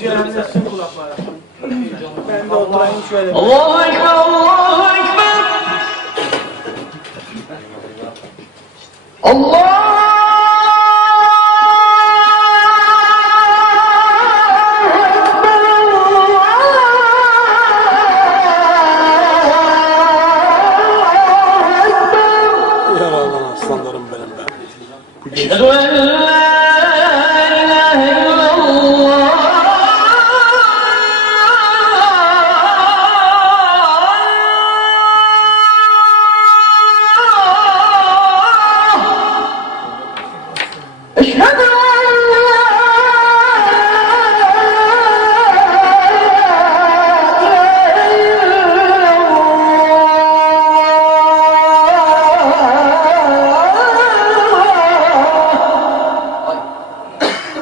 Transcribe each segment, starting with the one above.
Cehennemsin kulaklara. Ben de oturayım şöyle. Allahu Ekber, Allahu Ekber. Allah! Aslanlarım benim be. Eşhedü en la ilahe illallah. Eşhedü en la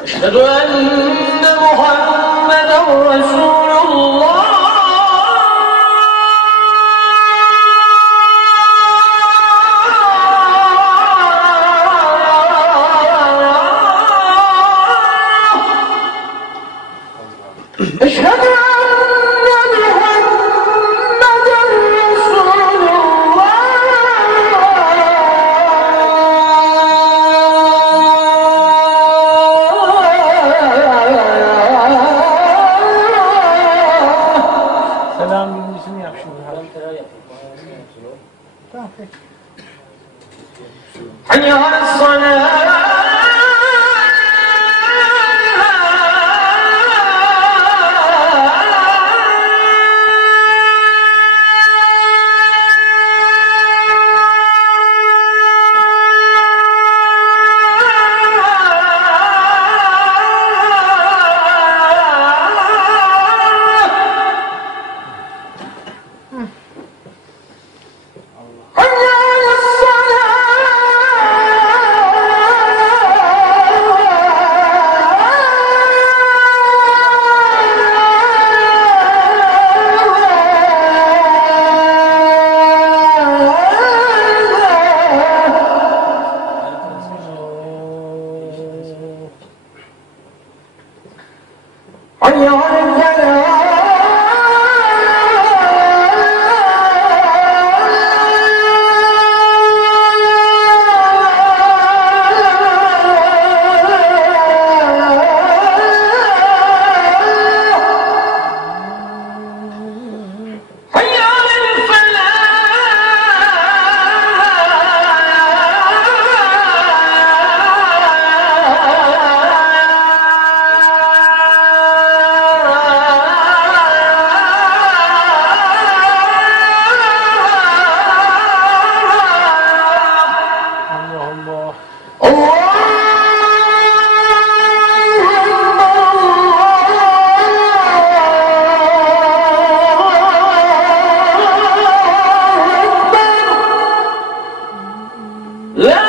أشهد أن محمدا رسول الله أشهد أن محمدا رسول Selam birincisini yap şimdi. Tamam peki. حي على الصلاة حي على الفلاح حي على Allah Allah. الله لا